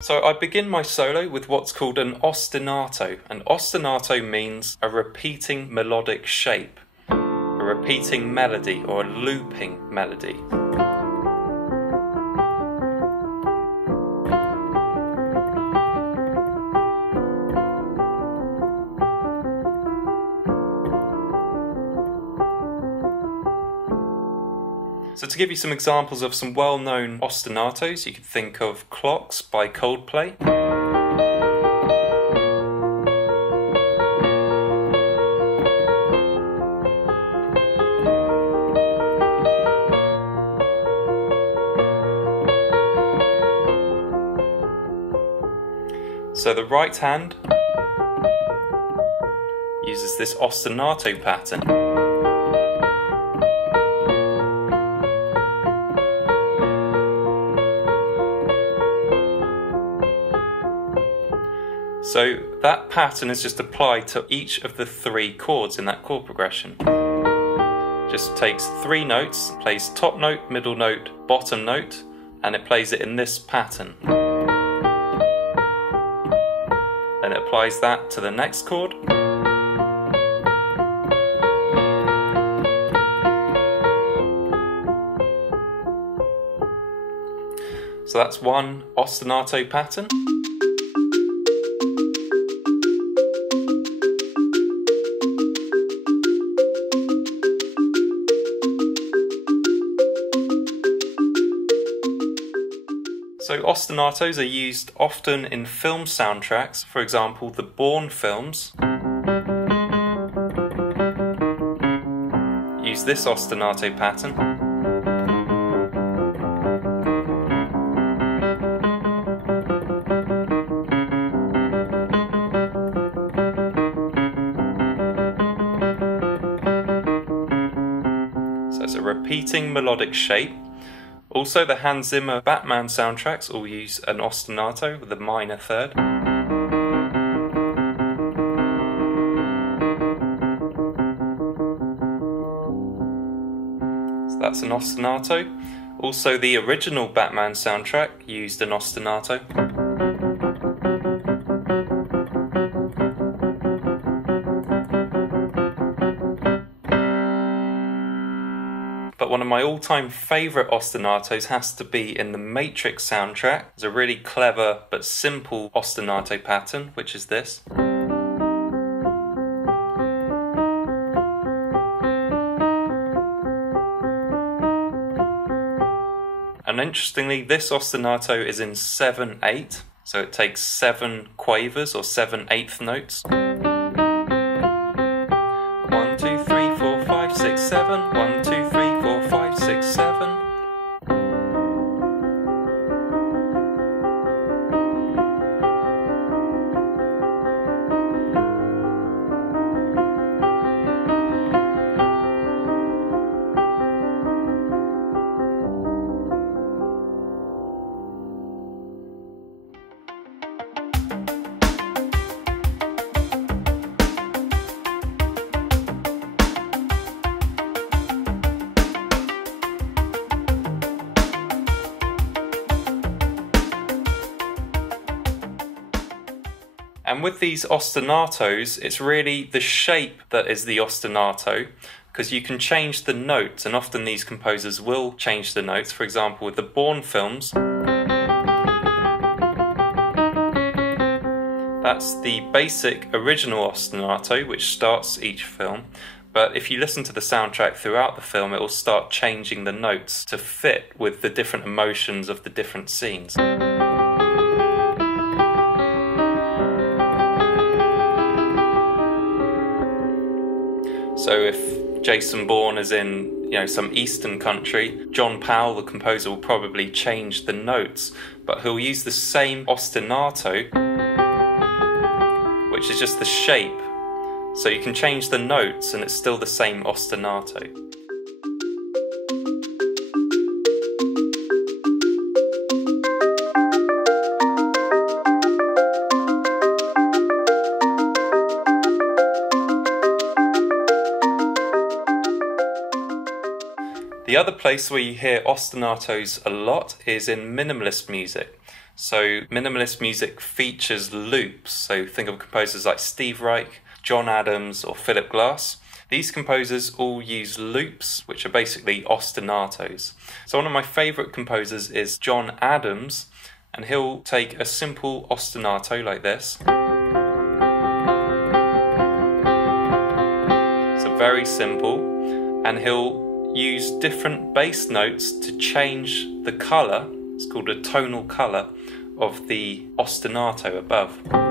So I begin my solo with what's called an ostinato. An ostinato means a repeating melodic shape, a repeating melody or a looping melody. So to give you some examples of some well-known ostinatos, you could think of Clocks by Coldplay. So the right hand uses this ostinato pattern. So that pattern is just applied to each of the three chords in that chord progression. Just takes three notes, plays top note, middle note, bottom note, and it plays it in this pattern. Then it applies that to the next chord. So that's one ostinato pattern. So ostinatos are used often in film soundtracks, for example the Bourne films use this ostinato pattern. So it's a repeating melodic shape. Also, the Hans Zimmer Batman soundtracks all use an ostinato with a minor third. So that's an ostinato. Also, the original Batman soundtrack used an ostinato. But one of my all-time favourite ostinatos has to be in the Matrix soundtrack. It's a really clever but simple ostinato pattern, which is this. And interestingly, this ostinato is in 7/8, so it takes 7 quavers or 7/8 notes. 1, 2, 3, 4, 5, 6, 7. 1, 2, 3, 4, 5, 6, 7. And with these ostinatos, it's really the shape that is the ostinato, because you can change the notes, and often these composers will change the notes. For example, with the Bourne films, that's the basic original ostinato, which starts each film. But if you listen to the soundtrack throughout the film, it will start changing the notes to fit with the different emotions of the different scenes. So if Jason Bourne is in, some eastern country, John Powell, the composer, will probably change the notes, but he'll use the same ostinato, which is just the shape. So you can change the notes and it's still the same ostinato. The other place where you hear ostinatos a lot is in minimalist music. So minimalist music features loops, so think of composers like Steve Reich, John Adams or Philip Glass. These composers all use loops, which are basically ostinatos. So one of my favourite composers is John Adams, and he'll take a simple ostinato like this. So very simple, and he'll use different bass notes to change the colour, it's called a tonal colour, of the ostinato above.